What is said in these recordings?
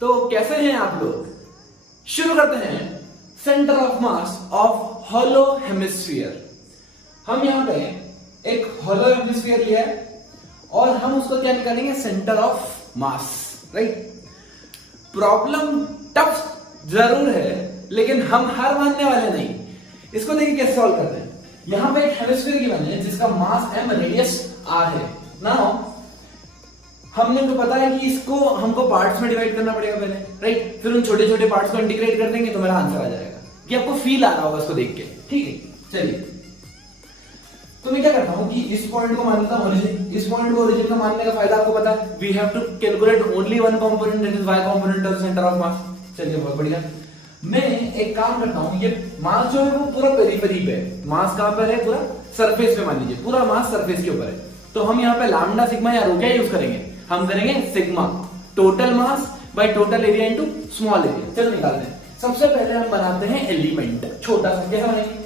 तो कैसे हैं आप लोग? शुरू करते हैं। Centre of mass of hollow hemisphere. हम यहां पे एक हॉलो हेमिस्फीयर लिया है और हम उसको क्या निकालेंगे? Centre of mass, right. Problem tough जरूर है लेकिन हम हार मानने वाले नहीं। इसको देखिए कैसे सॉल्व करते हैं। यहां पे एक हेमिस्फीयर गिवन है जिसका मास m, रेडियस r है। नाउ हमने तो पता है कि इसको हमको पार्ट्स में डिवाइड करना पड़ेगा पहले, राइट। फिर उन छोटे छोटे पार्ट्स को इंटीग्रेट कर देंगे तो मेरा आंसर आ जाएगा। कि आपको फील आ रहा होगा इसको देख के, ठीक है। चलिए तो मैं क्या करता हूं कि इस पॉइंट को मान लेता हूं ओरिजिन। इस पॉइंट को ओरिजिन का मानने का फायदा आपको पता है, we have to calculate only one component, that is y component of centre of mass. चलिए बहुत बढ़िया। मैं एक काम करता हूं, ये मास जो है वो पूरा पेरिफेरी पे है। मास कहां पर है? पूरा सरफेस पे। मान लीजिए पूरा मास सरफेस के ऊपर है, तो हम यहाँ पे लैम्डा सिग्मा या रो क्या यूज करेंगे? हम करेंगे sigma total mass by total area into small area. चलो निकालते हैं। सबसे पहले हम बनाते हैं एलिमेंट, छोटा सा। कैसा बनेंगे?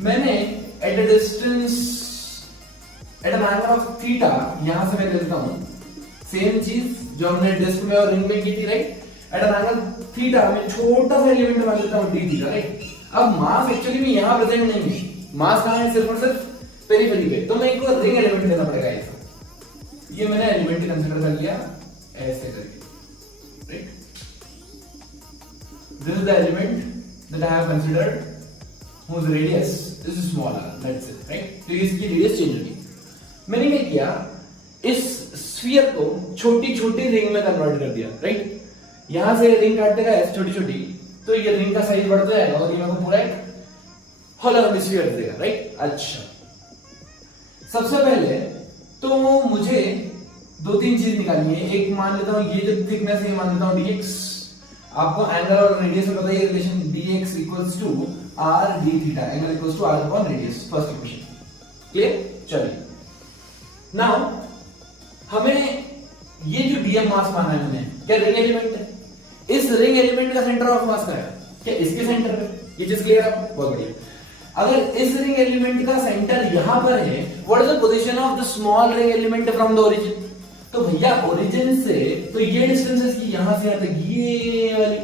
मैंने at a distance at an angle of theta, यहां से मैं लेता हूं सेम चीज जो हमने डिस्क में और रिंग में की थी, right. At an angle theta में छोटा सा एलिमेंट बना लेता हूं डी थीटा, राइट। अब मास एक्चुअली में यहां प्रेजेंट नहीं है, मास कहां है? सिर्फ और सिर्फ पेरिफेरी पे। तो मैं एक रिंग एलिमेंट लेना पड़ेगा ऐसा। ये मैंने एलिमेंट कंसीडर कर लिया ऐसे करके, right. This is the element that I have considered whose radius is smaller, that's it, right। तो इसकी रेडियस चेंज होगी। मैंने क्या किया? इस स्फीयर को छोटी छोटी रिंग में कन्वर्ट कर दिया, राइट। यहां से रिंग काटते गए छोटी छोटी, तो ये रिंग का साइज बढ़ता जाएगा और ये मेरे को पूरा एक हॉलो हेमिस्फीयर देगा, राइट। अच्छा, सबसे पहले तो मुझे दो तीन चीज निकालनी है। एक मान लेता हूं ये जो थिकनेस है, मान लेता हूं dx। आपको एंगल और रेडियस में बताइए relation, dx equals to r d theta, angle equals to r upon radius, first equation. Clear? चलिए नाउ हमें ये जो dm मास माना है मैंने, क्या रिंग एलिमेंट है? इस रिंग एलिमेंट का सेंटर ऑफ मास क्या है? क्या इसके सेंटर पे? ये चीज क्लियर है? बहुत बढ़िया। अगर इस रिंग एलिमेंट का सेंटर यहां पर है, what is the position of the small ring element from the origin? तो भैया ओरिजिन से तो ये डिस्टेंस है इसकी यहां से यहां तक, ये वाली,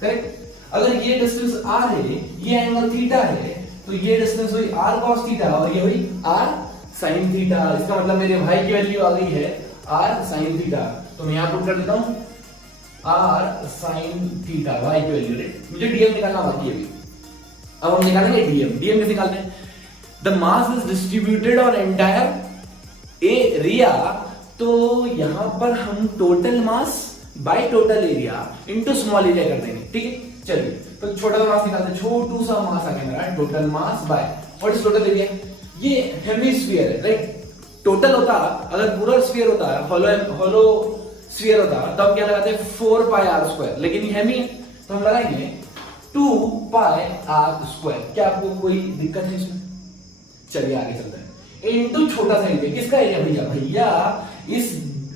करेक्ट। अगर ये डिस्टेंस r है, ये एंगल थीटा है, तो ये डिस्टेंस हुई r cos थीटा और ये हुई r sin थीटा। इसका मतलब मेरे भाई की वैल्यू आ गई है r sin थीटा। तो मैं यहां पुट कर देता हूं r sin थीटा, y की वैल्यू, राइट। मुझे dm निकालना बाकी है अभी। अब हम निकालेंगे dm। dm कैसे निकालते हैं? The mass is distributed on entire area. तो यहां पर हम total mass by total area into small area कर देंगे, ठीक है। चलिए तो छोटा सा मास निकालते हैं। छोटू सा मास आ गया मेरा, total mass by what is total area? ये हेमिस्फीयर है, राइट। टोटल होता अगर पूरा स्फीयर होता है, हॉलो स्फीयर होता, तब क्या लगाते हैं? 4 पाई r स्क्वायर। लेकिन ये हेमी है तो हम लगाएंगे 2 पाई r स्क्वायर। क्या आपको कोई दिक्कत है इसमें? चलिए आगे चलते हैं। इनटू छोटा सा एरिया, किसका एरिया भैया? भैया इस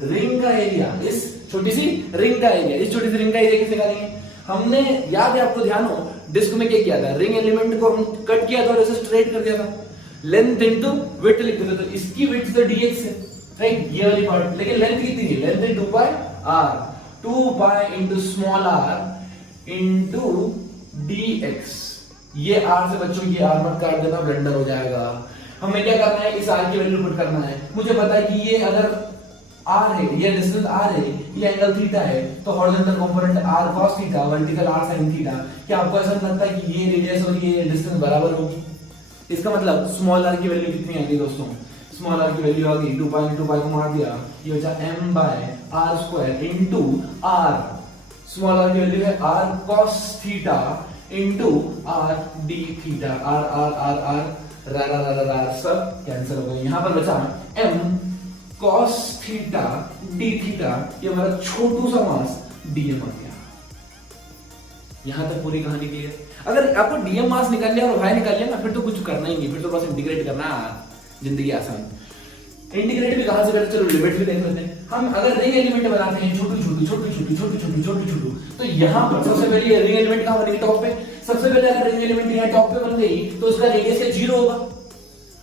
रिंग का एरिया, इस छोटी सी रिंग का एरिया। इस छोटी सी रिंग का एरिया किसे निकालेंगे? हमने याद है आपको, ध्यान हो, डिस्क में क्या किया था? रिंग एलिमेंट को हम कट किया था और इसे स्ट्रेट कर दिया था। लेंथ इनटू विड्थ लिखते थे, तो इसकी विड्थ तो dx है, राइट, ये वाली पार्ट। लेकिन लेंथ कितनी है? लेंथ है 2 पाई r, 2 पाई into small r into dx। ये r से बच्चों ये r मत काट देना, ब्लंडर हो जाएगा। हमें क्या करना है? इस r की वैल्यू पुट करना है। मुझे पता है कि ये अगर r है, ये डिस्टेंस r है, ये एंगल थीटा है, तो horizontal component r cos theta, vertical r sin theta. क्या आपको ऐसा लगता है कि ये रेडियस और ये डिस्टेंस बराबर होगी? इसका मतलब स्मॉल r की वैल्यू कितनी आ गई दोस्तों? स्मॉल r की वैल्यू आ गई 2 पाई को मार दिया, ये बचा m by r square into r। Small r की वैल्यू है r cos theta into r d theta. r सब कैंसिल हो गए। यहां पर बचा m cos theta d theta, ये हमारा छोटू सा मास dm आ गया। यहां तक पूरी कहानी क्लियर। अगर आपको dm मास निकाल लिया और y निकाल लिया ना, फिर तो कुछ करना ही नहीं, फिर तो बस इंटीग्रेट करना है, जिंदगी आसान। इंटीग्रेट भी कहां से करें? चलो लिमिट भी देख लेते हैं। हम अगर रिंग एलिमेंट बनाते हैं छोटू, तो यहां पर सबसे पहले रिंग एलिमेंट कहां बनेगी? टॉप पे। सबसे पहले अगर रिंग एलिमेंट यहां टॉप पे बन गई तो उसका रेडियस 0 होगा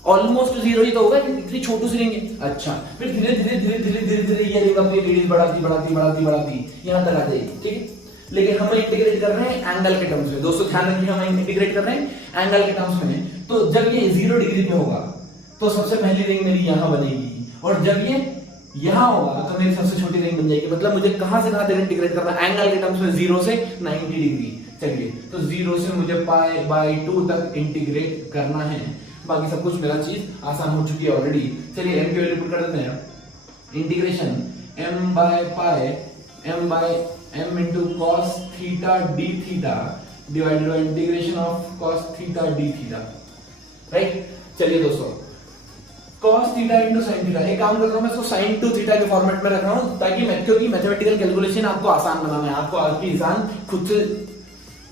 ऑलमोस्ट जीरो ही तो होगा, इतनी छोटू सी रिंग है। अच्छा, फिर धीरे धीरे धीरे धीरे धीरे धीरे ये रिंग अपनी रेडियस बढ़ाती बढ़ाती बढ़ाती बढ़ाती यहां तक आ जाएगी, ठीक है। लेकिन हम इंटीग्रेट कर रहे हैं एंगल के टर्म्स में। दोस्तों ध्यान रखिए, हम इंटीग्रेट कर रहे हैं एंगल के टर्म्स में। तो जब ये 0 डिग्री में होगा तो सबसे पहली रिंग मेरी यहां बनेगी, और जब ये यहां होगा तो मेरी सबसे छोटी रिंग बन जाएगी। मतलब मुझे कहां से कहां तक इंटीग्रेट करना है, एंगल के टर्म्स में 0 से 90 डिग्री। चलिए, तो 0 से मुझे पाई बाय 2 तक इंटीग्रेट करना है। बाकी सब कुछ मेरा चीज आसान हो चुकी है ऑलरेडी। चलिए m की वैल्यू पुट कर देते हैं। Integration m by pi m into cos theta d theta divided by integration of cos theta d theta, right. चलिए दोस्तों, cos theta into sin theta, एक काम कर रहा हूं मैं इसको sin to theta के फॉर्मेट में रख रहा हूं ताकि क्योंकि मैथमेटिकल कैलकुलेशन आपको आसान बनाना है, आपको आपकी आसान खुद से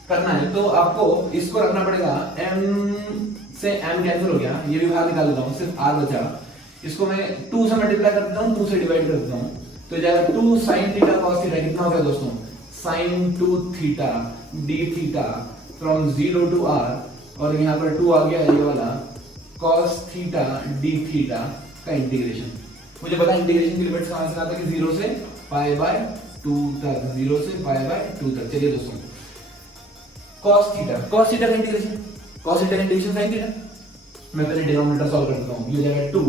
करना है। तो आपको इसको रखना पड़ेगा, m से m कैंसिल हो गया, ये भी बाहर निकाल देता हूं, सिर्फ r बचा। इसको मैं 2 से मल्टीप्लाई कर देता हूं, 2 से डिवाइड कर देता हूं, तो जाएगा 2 sin थीटा cos थीटा। कितना हो गया दोस्तों, sin 2 theta d theta from 0 to r, और यहाँ पर 2 आ गया ये वाला cos थीटा d थीटा का इंटीग्रेशन। मुझे पता है इंटीग्रेशन की लिमिट्स कहां से आता है कि 0 से पाई बाय 2 तक, 0 से पाई बाय 2 तक। चलिए दोस्तों, cos थीटा का इंटीग्रेशन, cos थीटा का इंटीग्रेशन sin थीटा। मैं पहले डिनोमिनेटर सॉल्व कर देता हूं, ये जाएगा 2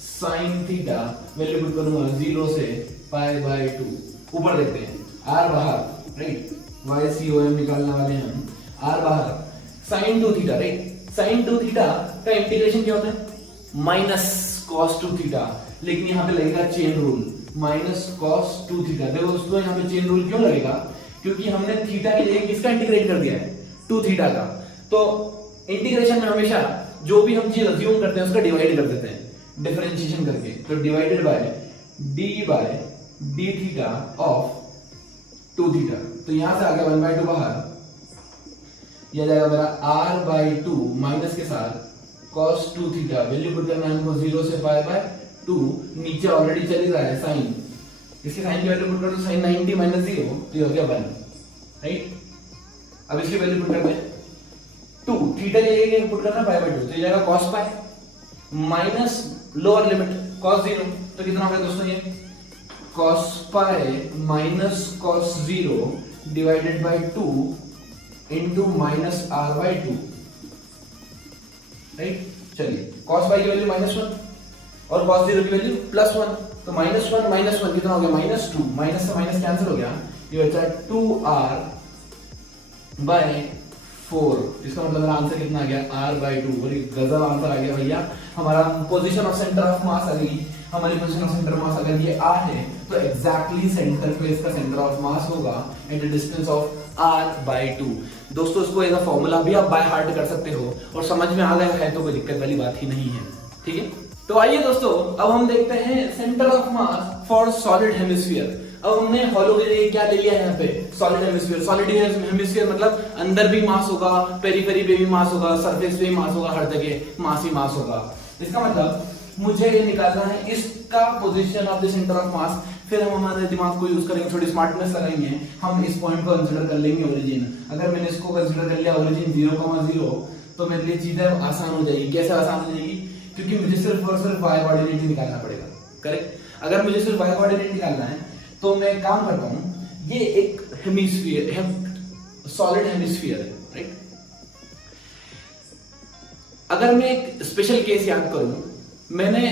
sin थीटा, वैल्यू पुट करूंगा 0 से पाई बाय 2। ऊपर देखते हैं, r बाहर, राइट, YCOM निकालने वाले हैं हम, r बाहर, sin 2 theta, right. sin 2 theta का इंटीग्रेशन क्या होता है, माइनस cos 2 थीटा। लेकिन यहाँ पे लगेगा chain rule, minus cos 2 theta. देखो दोस्तों, यहाँ पे चेन रूल क्यों लगेगा, क्योंकि हमने थीटा के लिए किसका इंटीग्रेट कर दिया है, 2 थीटा का। तो इंटीग्रेशन में हमेशा जो भी हम चीज अज्यूम करते हैं उसका डिवाइड कर देते हैं डिफरेंशिएशन करके। तो divided by d theta of 2 theta. तो यहां से आ गया 1/2 बाहर, यह जाएगा मेरा r बाय 2 माइनस के साथ cos 2 थीटा, वैल्यू पुट करना है हमको 0 से पाई बाय 2। नीचे ऑलरेडी चल ही रहा है साइन, इसके साइन की वैल्यू पुट कर दो, sin 90 माइनस 0 तो ये हो गया 1, राइट। अब इसकी वैल्यू पुट करते हैं, 2 थीटा के लिए पुट करना पाई बाय 2, तो ये जाएगा cos pi minus lower limit cos 0, तो कितना हो गया दोस्तों, ये cos pi minus cos 0 divided by 2 into minus r by 2, right. चलिए, cos पाई की वैल्यू -1 और cos 0 की वैल्यू +1, तो -1 कितना हो गया, -2, माइनस से माइनस कैंसिल हो गया, ये बचा 2r बाय 4। इसका मतलब मेरा आंसर कितना आ गया, r बाय 2। बड़ी गजब आंसर आ गया भैया। हमारा position of centre of mass आ गई, हमारी पोजीशन ऑफ सेंटर मास अगर ये r है तो एग्जैक्टली सेंटर पे इसका सेंटर ऑफ मास होगा at a distance of r by 2। दोस्तों, इसको एज अ फॉर्मूला भी आप बाय हार्ट कर सकते हो, और समझ में आ गया है तो कोई दिक्कत वाली बात ही नहीं है, ठीक है। तो आइए दोस्तों, अब हम देखते हैं centre of mass for solid hemisphere. अब हमने हॉलो के लिए क्या ले लिया है यहाँ पे, सॉलिड हेमिस्फीयर। सॉलिड हेमिस्फीयर मतलब अंदर भी मास होगा, पेरिफेरी पे भी मास होगा, सरफेस पे भी मास होगा, हर जगह मास ही मास होगा। इसका मतलब मुझे ये निकालना है इसका position of the centre of मास। फिर हम हमारे दिमाग को यूज करेंगे, थोड़ी स्मार्टनेस लगाएंगे, हम इस पॉइंट को कंसीडर कर लेंगे ओरिजिन। अगर मैंने इसको कंसीडर कर लिया ओरिजिन 0,0 तो मेरे लिए चीजें आसान हो जाएगी। कैसे आसान हो जाएगी, क्योंकि मुझे सिर्फ और सिर्फ y कोऑर्डिनेट ही निकालना पड़ेगा, करेक्ट। अगर मुझे सिर्फ y कोऑर्डिनेट निकालना है तो मैं काम करता हूं, ये एक हेमिस्फीयर है, सॉलिड हेमिस्फीयर है, राइट। अगर मैं एक स्पेशल केस याद करूं, मैंने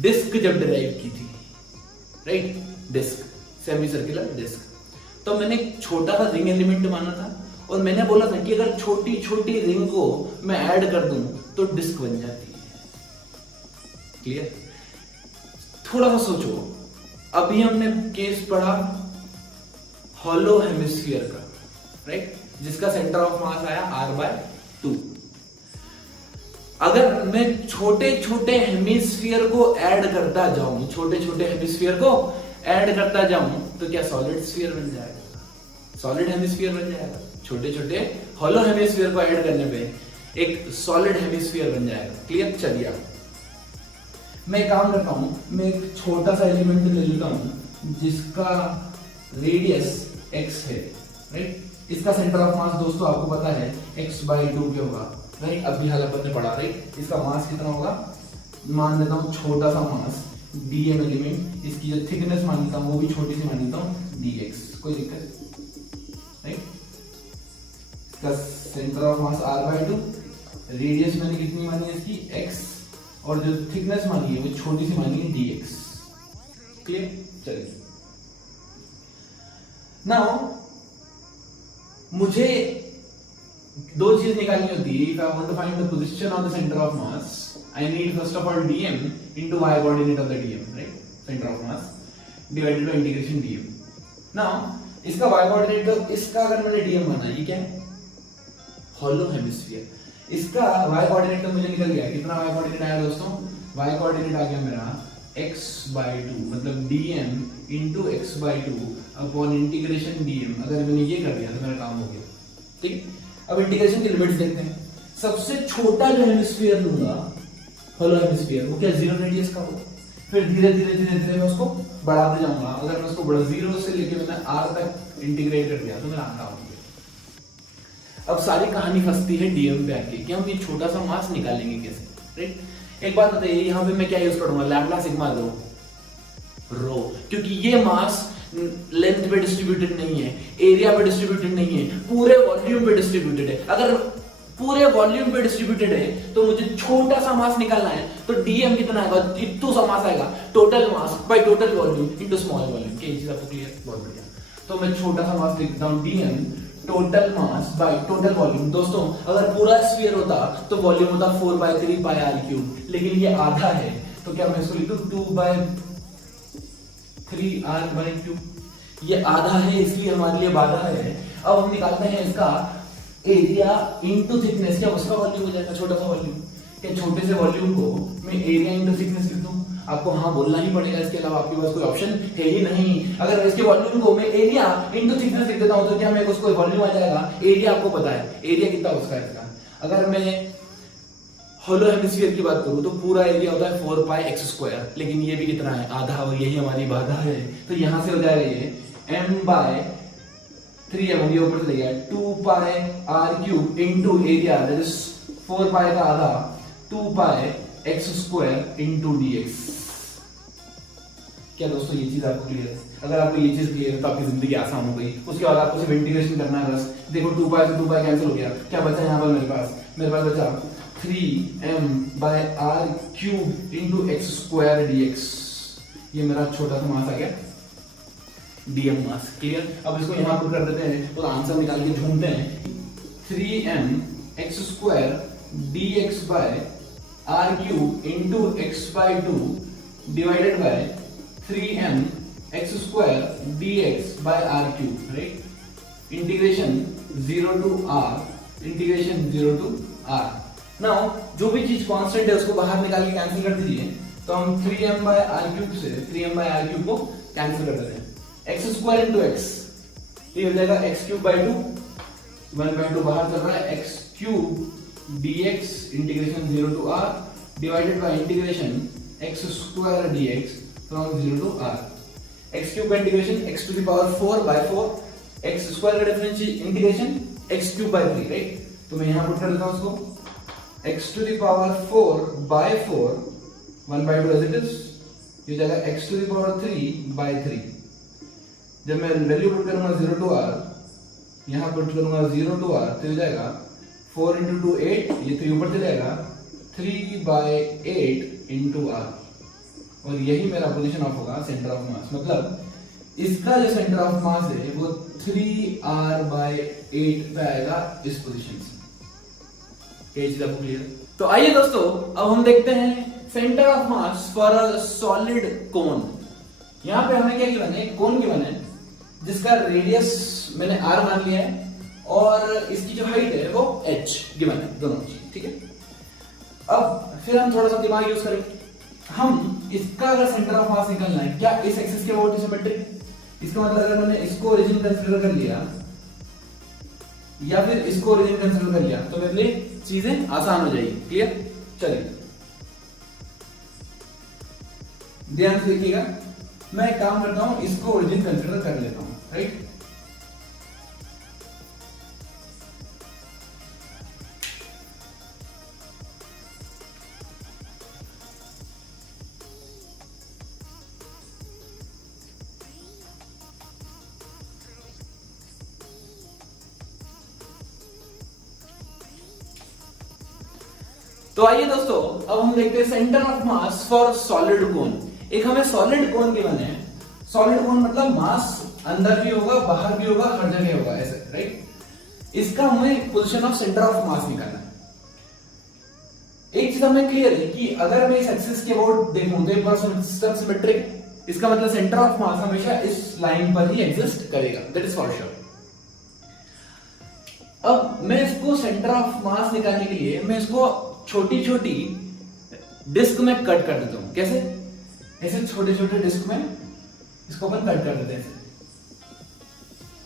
डिस्क जब डिराइव की थी, right, disc, semi circular disc, तो मैंने एक छोटा सा रिंग एलिमेंट माना था, और मैंने बोला था कि अगर छोटी छोटी रिंग को मैं ऐड कर दूं तो डिस्क बन जाती है। क्लियर? थोड़ा सा सोचो, अभी हमने केस पढ़ा हॉलो हेमिस्फीयर का, राइट, जिसका सेंटर ऑफ मास आया r/2। अगर मैं छोटे छोटे हेमिस्फीयर को ऐड करता जाऊं, छोटे छोटे हेमिस्फीयर को ऐड करता जाऊं, तो क्या सॉलिड स्फीयर बन जाएगा, सॉलिड हेमिस्फीयर बन जाएगा। छोटे छोटे हॉलो हेमिस्फीयर को ऐड करने पे एक सॉलिड हेमिस्फीयर बन जाएगा। क्लियर? चलिए, मैं काम करता हूं, मैं एक छोटा सा एलिमेंट ले लेता हूं जिसका रेडियस x है, राइट। इसका सेंटर ऑफ मास दोस्तों आपको पता है x/2 पे होगा, राइट। अभी हाल अपन ने पढ़ा, राइट। इसका मास कितना होगा मान लेता हूँ छोटा सा मास dm एलिमेंट, इसकी जो थिकनेस मान लेता हूँ वो भी छोटी सी मान लेता हूँ dx, कोई दिक्कत राइट। इसका centre of mass r/2, radius मैंने कितनी मानी है इसकी x, और जो थिकनेस मानी है वो छोटी सी मानी है dx। क्लियर? चलिए नाउ मुझे दो चीज निकालनी होती है। If I want to find the position of the centre of mass, I need first of all dm into y coordinate of the dm, right? Center of mass divided by integration dm. Now इसका y coordinate, तो इसका अगर मैंने dm बना, ये क्या है? Hollow hemisphere. इसका y coordinate तो मुझे निकल गया, कितना y coordinate आया दोस्तों? y coordinate आ गया मेरा x/2, मतलब dm into x/2 upon integration dm। अगर मैंने ये कर दिया तो मेरा काम हो गया, ठीक। अब इंटीग्रेशन की लिमिट्स देखते हैं। सबसे छोटा जो हेमिस्फीयर लूंगा, हॉलो हेमिस्फीयर, वो क्या 0 रेडियस का होगा, फिर धीरे धीरे धीरे धीरे मैं उसको बढ़ाते जाऊंगा। अगर मैं उसको बड़ा 0 से लेके मैंने r तक इंटीग्रेट कर दिया तो मेरा आंसर हो गया। अब सारी कहानी फंसती है डीएम पे आके कि हम ये छोटा सा मास निकालेंगे कैसे, राइट। एक बात बताइए, यहाँ पे मैं क्या यूज करूंगा? लैप्लास सिग्मा रो, क्योंकि ये मास लेंथ पे डिस्ट्रीब्यूटेड नहीं है, एरिया पे डिस्ट्रीब्यूटेड नहीं है, पूरे वॉल्यूम पे डिस्ट्रीब्यूटेड है। अगर पूरे वॉल्यूम पे डिस्ट्रीब्यूटेड है तो मुझे छोटा सा मास निकालना है, तो डीएम कितना आएगा? इतना सा मास आएगा, total mass by total volume into small volume. क्या चीज आपको क्लियर? बहुत बढ़िया। तो मैं छोटा सा मास लिखता हूं DM total mass by total volume. दोस्तों अगर पूरा स्फीयर होता तो वॉल्यूम होता 4/3 पाई r क्यूब, लेकिन ये आधा है तो क्या मैं इसको लिख दूं 2/3 r/3। ये आधा है इसलिए हमारे लिए बाधा है। अब हम निकालते हैं इसका एरिया इनटू थिकनेस। क्या उसका वॉल्यूम हो जाएगा? छोटा सा वॉल्यूम। क्या छोटे से वॉल्यूम को मैं एरिया इनटू थिकनेस लिख दूं? आपको हाँ बोलना ही पड़ेगा, इसके अलावा आपके पास कोई ऑप्शन है ही नहीं। अगर इसके वॉल्यूम को मैं एरिया इनटू थिकनेस लिख देता हूं तो क्या मैं उसको वॉल्यूम आ जाएगा? एरिया आपको पता है, एरिया कितना उसका है इसका। अगर मैं होलो हेमिस्फीयर की बात करूं तो पूरा एरिया होता है 4πx², लेकिन ये भी कितना है? आधा, और यही हमारी बाधा है। तो यहां से हो जाएगा ये m/3m, ये ऊपर चले गया 2πr³ into area that is 4π का आधा 2πx² इनटू dx। क्या दोस्तों ये चीज आपको क्लियर है? अगर आपको ये चीज क्लियर है तो आपकी जिंदगी आसान हो गई। उसके बाद आपको सिर्फ इंटीग्रेशन करना है बस। देखो 2π से 2π कैंसिल हो गया, क्या बचा यहाँ पर मेरे पास? मेरे पास बचा 3m/r³ इनटू x² dx। ये मेरा छोटा सा मास आ गया, डीएम मास। क्लियर? अब इसको यहाँ पुट कर देते हैं तो आंसर निकाल के ढूंढते हैं। 3mx² dx/r³ into x/2 divided by 3mx² dx/r³, right. Integration 0 to r, integration 0 to r। Now जो भी चीज कांस्टेंट है उसको बाहर निकाल के कैंसिल कर दीजिए। तो हम 3m/r³ से 3m/r³ को कैंसिल कर देते हैं। x² into x, ये हो जाएगा x³/2, 1/2 बाहर चल रहा है, x³ dx integration 0 to r divided by integration x² dx from 0 to r। x³ का इंटीग्रेशन x⁴/4, x² का डिफरेंशियल इंटीग्रेशन x³/3, राइट। तो मैं यहां पुट कर देता हूं उसको x⁴/4, 1/2 एज इट इज, ये जाएगा x⁴/3/3। जब मैं वैल्यू पुट करूंगा 0 to r, यहां पुट करूंगा 0 to r, तो हो जाएगा 4 × 2 8, ये 3 ऊपर चले जाएगा 3/8 into r, और यही मेरा पोजीशन ऑफ होगा सेंटर ऑफ मास। मतलब इसका जो सेंटर ऑफ मास है वो 3r/8 पे आएगा इस पोजीशन से। ये चीज आपको क्लियर? तो आइए दोस्तों अब हम देखते हैं centre of mass for a solid कोन। यहां पे हमें क्या गिवन है? कोन गिवन है जिसका रेडियस मैंने r मान लिया है और इसकी जो हाइट है वो h गिवन है, दोनों चीज, ठीक है। अब फिर हम थोड़ा सा दिमाग यूज करेंगे। हम इसका अगर सेंटर ऑफ मास निकालना है, क्या इस एक्सिस के अबाउट सिमेट्रिक? इसका मतलब अगर मैंने इसको ओरिजिन कंसीडर कर लिया या फिर इसको ओरिजिन कंसीडर कर लिया तो मेरे लिए चीजें आसान हो जाएगी। क्लियर? चलिए ध्यान से देखिएगा, मैं एक काम करता हूं, इसको ओरिजिन कंसीडर कर लेता हूं, राइट। तो आइए दोस्तों, अब हम देखते हैं centre of mass for solid कोन। एक हमें सॉलिड कोन के बने हैं। सॉलिड कोन मतलब मास अंदर भी होगा, बाहर भी होगा, हर जगह होगा, ऐसे, राइट। इसका हमें पोजीशन ऑफ सेंटर ऑफ मास निकालना है। एक चीज हमें क्लियर है कि अगर मैं इस एक्सिस के अबाउट देखूं तो ये सिस्टम सिमेट्रिक, इसका मतलब सेंटर ऑफ मास हमेशा इस लाइन पर ही एग्जिस्ट करेगा, दैट इज फॉर श्योर। अब मैं इसको सेंटर ऑफ मास निकालने के लिए मैं इसको छोटी छोटी डिस्क में कट कर देता हूं। कैसे? ऐसे छोटे छोटे डिस्क में इसको अपन कट कर देते हैं,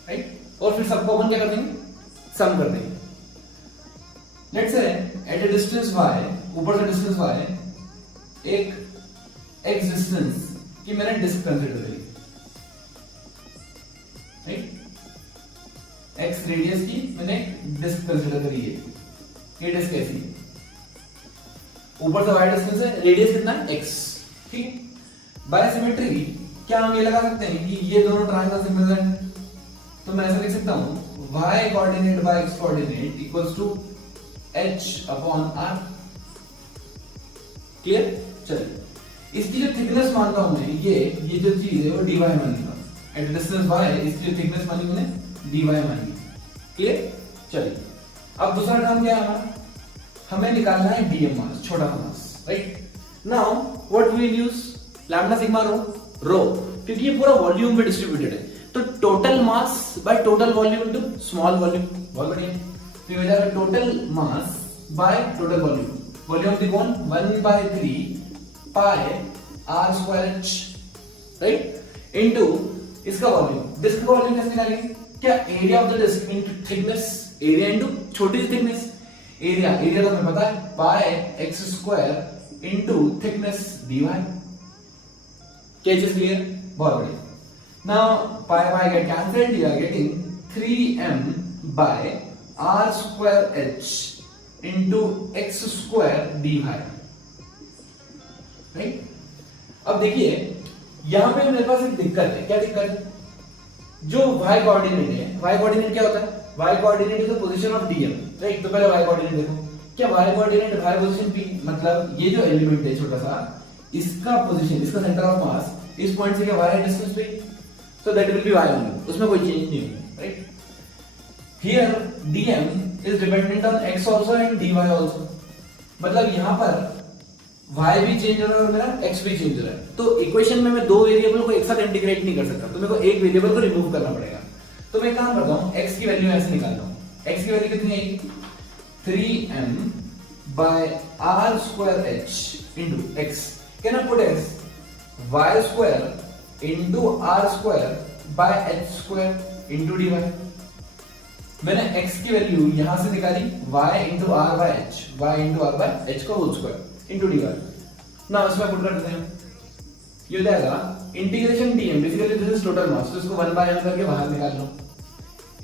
राइट। और फिर सबको अपन क्या कर देंगे? सम कर देंगे। Let's say eight A distance y, ऊपर से डिस्टेंस y, एक x डिस्टेंस की मैंने डिस्क कंसीडर करी, राइट। x रेडियस की मैंने डिस्क कंसीडर करी है। ये डिस्क कैसी है? ऊपर से y डिस्टेंस है, रेडियस कितना है? x, ठीक। बाय सिमेट्री क्या हम ये लगा सकते हैं कि ये दोनों ट्रायंगल सिमिलर हैं? तो मैं ऐसा लिख सकता हूं y coordinate by x coordinate equals to h upon r। Clear? चलिए, इसकी जो थिकनेस मानता हूं मैं, ये जो चीज है वो dy मानूंगा। एट डिस्टेंस y इसकी जो थिकनेस मानी मैंने dy मानी। क्लियर? चलिए, अब दूसरा काम क्या है हमारा? हमें निकालना है dm मास, छोटा mass, right. Now what we will use? Lambda sigma rho, क्योंकि ये पूरा वॉल्यूम पे डिस्ट्रीब्यूटेड है, तो total mass by total volume into small volume. बहुत बढ़िया। तो ये हो जाएगा total mass by total volume. Volume of the cone 1/3 pi r square h, right, into इसका वॉल्यूम। डिस्क का वॉल्यूम कैसे निकालेंगे? क्या? Area of the disc into thickness, area into छोटी सी थिकनेस। एरिया तो हमें पता है pi x square into thickness dy। क्या चीज क्लियर? बहुत बढ़िया। Now pi get cancelled, you are getting 3m by r square h into x square dy, राइट। अब देखिए यहां पे मेरे पास एक दिक्कत है। क्या दिक्कत है? जो y कोऑर्डिनेट है, y कोऑर्डिनेट क्या होता है? y coordinate is the position of dm, right. तो पहले y कोऑर्डिनेट देखो। क्या y coordinate y position p, मतलब ये जो एलिमेंट है छोटा सा, इसका पोजीशन, इसका सेंटर ऑफ मास इस पॉइंट से क्या y है डिस्टेंस पे, so that will be y only, उसमें कोई चेंज नहीं होगा, right. Here dm is dependent on x also and dy also, मतलब यहां पर y भी चेंज हो रहा है और मेरा x भी चेंज हो रहा है। तो इक्वेशन में मैं दो वेरिएबल को एक साथ इंटीग्रेट नहीं कर सकता, तो मेरे को एक वेरिएबल को रिमूव करना पड़ेगा। तो मैं काम करता हूं, x की वैल्यू ऐसे निकालता हूं। x की वैल्यू कितनी है? 3m by r square h into x. Can I put as y square into r square by h square into dy। मैंने x की वैल्यू यहां से निकाली, y into r by h, y into r by h का whole square into dy। ना इसमें put कर देते हैं, ये हो जाएगा integration dm, basically this is total mass, तो इसको 1/m करके बाहर निकाल लो।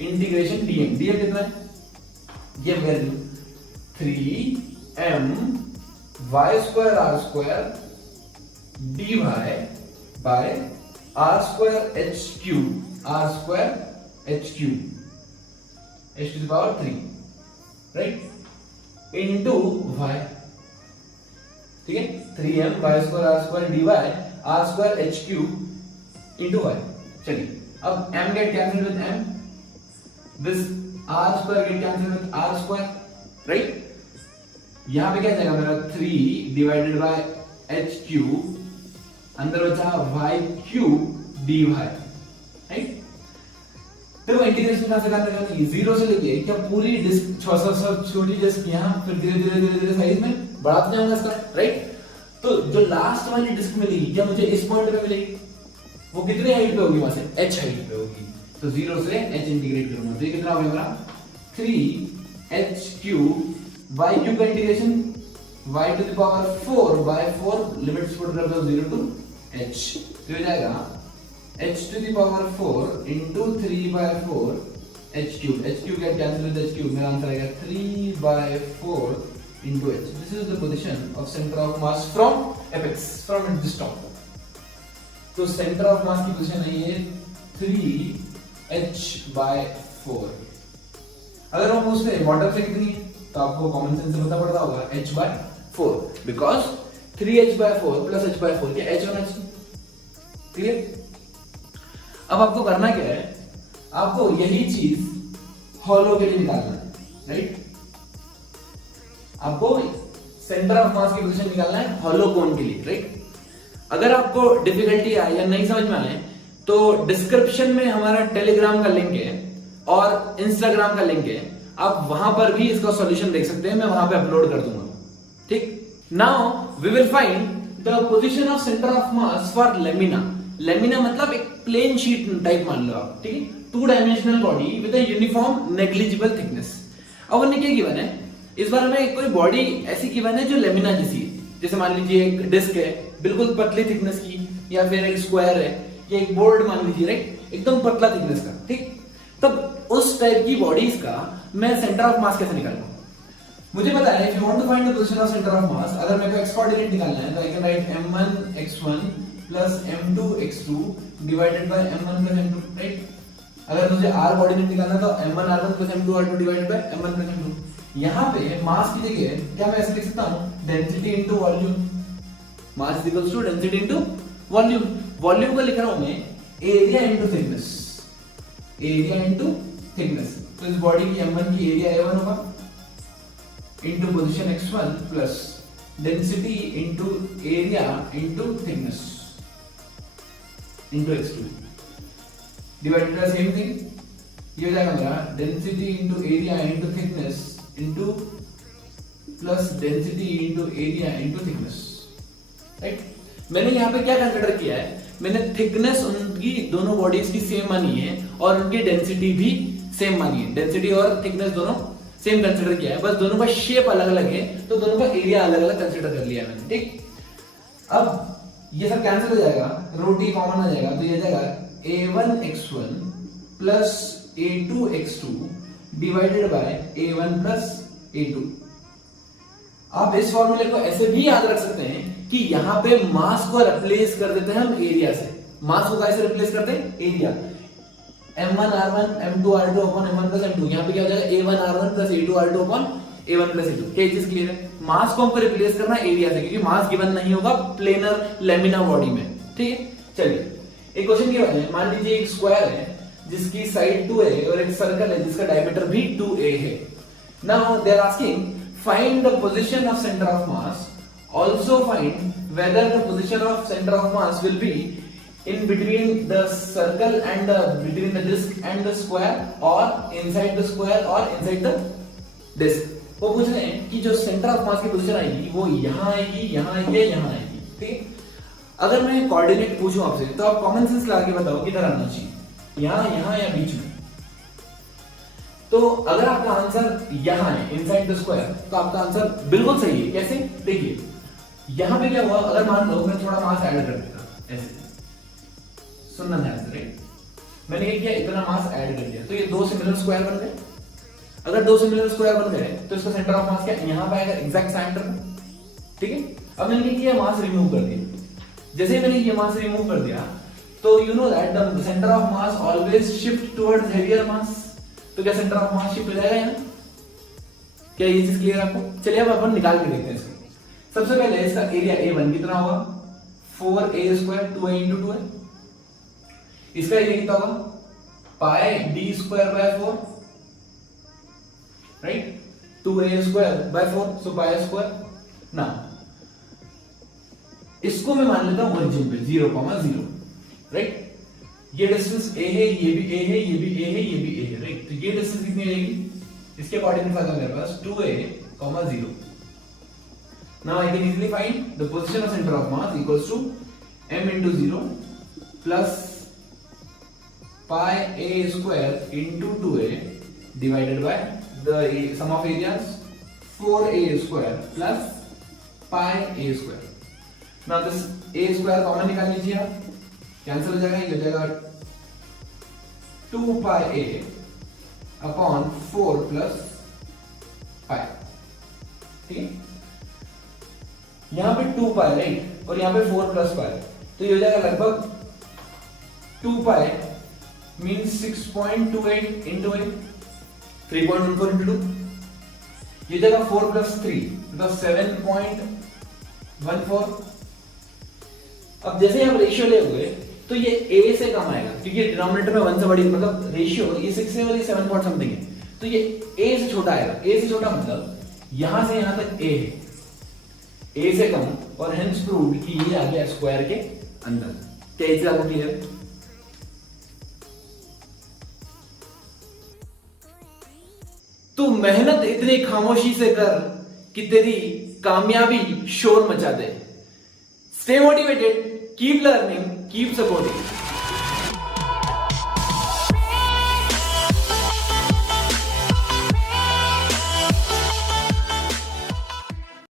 इंटीग्रेशन dm, dm कितना है? ये value 3m y square r square dy by r square h cube, r square h cube, h to the power 3, right, into y, ठीक है। 3m y square r square dy r square h cube into y। चलिए, अब m get cancelled with m, this r square get cancelled with r square, right। यहां पे क्या जाएगा मेरा 3 divided by h cube, अंदर बचा y cube dy, राइट। देखो इंटीग्रेशन कहां से करने का है? जीरो से लेके क्या पूरी डिस्क छोटी डिस्क यहां, फिर धीरे धीरे धीरे धीरे साइज में बढ़ाते जाऊंगा इसका, राइट। तो जो लास्ट वाली डिस्क मिलेगी क्या मुझे इस पॉइंट पे मिलेगी? वो कितने हाइट पे होगी? वहां से h हाइट पे होगी। तो जीरो से h इंटीग्रेट करूंगा तो ये कितना हो गया मेरा 3h क्यूब, y क्यूब का integration y to the power 4 by 4 limits put कर दो 0 to h, तो हो जाएगा h to the power 4 into 3 by 4 h cube get cancelled with h cube, मेरा आंसर आएगा 3 by 4 into h। This is the position of center of mass from apex, from this top। तो center of mass की position है ये 3h by 4। अगर हम पूछते हैं बॉटम से कितनी है तो आपको कॉमन सेंस से पता पड़ता होगा h by 4 because 3h/4 plus h/4 क्या h होना चाहिए। क्लियर? अब आपको करना क्या है, आपको यही चीज हॉलो के लिए निकालना है, राइट? आपको सेंटर ऑफ मास की पोजीशन निकालना है हॉलो कोन के लिए, राइट? अगर आपको डिफिकल्टी आए या नहीं समझ में आए तो डिस्क्रिप्शन में हमारा टेलीग्राम का लिंक है और इंस्टाग्राम का लिंक है, आप वहां पर भी इसका सॉल्यूशन देख सकते हैं, मैं वहां पे अपलोड कर दूंगा। ठीक, now we will find the position of centre of mass for lamina. Lamina मतलब एक प्लेन शीट टाइप मान लो आप, ठीक है, 2 dimensional body with a uniform negligible thickness. अब हमने क्या गिवन है, इस बार हमें कोई बॉडी ऐसी गिवन है जो लेमिना जैसी है, जैसे मान लीजिए एक डिस्क है बिल्कुल पतली थिकनेस की, या फिर एक स्क्वायर है या एक बोर्ड मान लीजिए, राइट, एकदम पतला थिकनेस का। ठीक, तब उस टाइप की बॉडीज का मैं सेंटर ऑफ मास कैसे निकालूंगा? मुझे पता है, if you want to find the position of centre of mass, अगर मेरे को एक्स कोऑर्डिनेट निकालना है तो I can write m1 x1 plus m2 x2 divided by m1 plus m2, right? अगर मुझे r कोऑर्डिनेट निकालना है तो m1 r1 plus m2 r2 divided by m1 plus m2। यहां पे मास की जगह क्या मैं ऐसे लिख सकता हूं, density into volume. Mass is equals to density into volume. Volume को लिख रहा हूं मैं area into thickness, area into thickness. तो इस बॉडी की m1 की एरिया a1 होगा into position x1 plus density into area into thickness into x2 divided by same thing, ये हो जाएगा मेरा density into area into thickness into plus density into area into thickness, right? मैंने यहाँ पे क्या कंसीडर किया है, मैंने थिकनेस उनकी दोनों बॉडीज की सेम मानी है और उनकी डेंसिटी भी सेम मानी है। डेंसिटी और थिकनेस दोनों सेम कंसीडर किया है, बस दोनों का शेप अलग अलग है तो दोनों का एरिया अलग अलग कंसीडर कर लिया मैंने। ठीक, अब ये सब कैंसिल हो जाएगा, रोटी कॉमन आ जाएगा, तो ये जाएगा a1 x1 plus a2 x2 divided bye a1 plus a2। आप इस फॉर्मूले को ऐसे भी याद रख सकते हैं कि यहां पे मास को रिप्लेस कर देते हैं हम एरिया से। मास को कैसे रिप्लेस करते हैं? Area. m1 r1 m2 r2 upon m1 plus m2, यहां पे क्या हो जाएगा a1 r1 plus a2 r2 upon a1 plus a2। क्या चीज क्लियर है? मास को हमको रिप्लेस करना एरिया से, क्योंकि मास गिवन नहीं होगा प्लेनर लेमिना बॉडी में। ठीक है, चलिए एक क्वेश्चन गिवन है, मान लीजिए एक स्क्वायर है जिसकी साइड 2a और एक सर्कल है जिसका डायमीटर भी 2a है। Now they are asking find the position of center of mass, also find whether the position of center of mass will be in between the circle and between the disc and the square, or inside the square or inside the disc। वो पूछ रहे हैं कि जो centre of मास की position आएगी वो यहाँ आएगी, यहाँ आएगी या यहाँ आएगी। ठीक, अगर मैं कोऑर्डिनेट पूछूं आपसे तो आप कॉमन सेंस लगा के बताओ किधर आना चाहिए, यहाँ, यहाँ या बीच में। तो अगर आपका आंसर यहां है इनसाइड द स्क्वायर, तो आपका आंसर बिल्कुल सही है। कैसे? देखिए यहां पे क्या हुआ, अगर मान लो मैं थोड़ा मास ऐड कर देता, ऐसे सुनना ध्यान से, राइट? मैंने ये किया, इतना मास ऐड कर दिया, तो ये 2 सिमिलर स्क्वायर बन गए। अगर 2 सिमिलर स्क्वायर बन गए तो इसका सेंटर ऑफ मास क्या यहां पे आएगा, एग्जैक्ट सेंटर में। ठीक है, अब मैंने ये किया, मास रिमूव कर दिया। जैसे मैंने ये मास रिमूव कर दिया तो you know that the centre of mass always shift towards heavier mass. तो क्या सेंटर ऑफ मास शिफ्ट हो जाएगा यहाँ? क्या ये चीज क्लियर आपको? चलिए अब अपन निकाल के देखते हैं इसको। सबसे पहले इसका एरिया a1 कितना होगा, 4a square 2a into 2a। इसका एरिया कितना होगा, पाई d square by 4, right? 2a square by 4, so pi square. ना इसको मैं मान लेता हूं ओरिजिन पे 0,0, राइट? ये डिस्टेंस a है, ये भी a है, ये भी a है, ये भी a है, राइट? तो ये डिस्टेंस कितनी रहेगी? इसके कोऑर्डिनेट आ मेरे पास 2a, 0। Now I can easily find the position of centre of mass equals to m into 0 प्लस pi a square into 2a divided by the sum of areas 4a square plus pi a square। Now this a square common निकाल लीजिए आप, cancel हो जाएगा, ये हो जाएगा 2 pi a upon 4 plus pi. ठीक है, यहां पे 2 pi राइट, और यहां पे 4 प्लस पाई, तो ये हो जाएगा लगभग 2 pi मींस 6.28 into 8, 3.14 into 2। ये देगा 4 + 3 मतलब 7.14। अब जैसे हम रेशियो ले हुए तो ये a से कम आएगा क्योंकि डिनोमिनेटर में 1 से बड़ी, मतलब रेशियो ये 6 से वाली 7 पॉइंट समथिंग है, तो ये a से छोटा आएगा। a से छोटा मतलब यहां से यहां तक a है, a से कम, और हेंस प्रूव्ड कि ये आ गया स्क्वायर के अंदर। क्या इसे आपको क्लियर? तू मेहनत इतनी खामोशी से कर कि तेरी कामयाबी शोर मचा दे। Stay motivated, keep learning, keep supporting.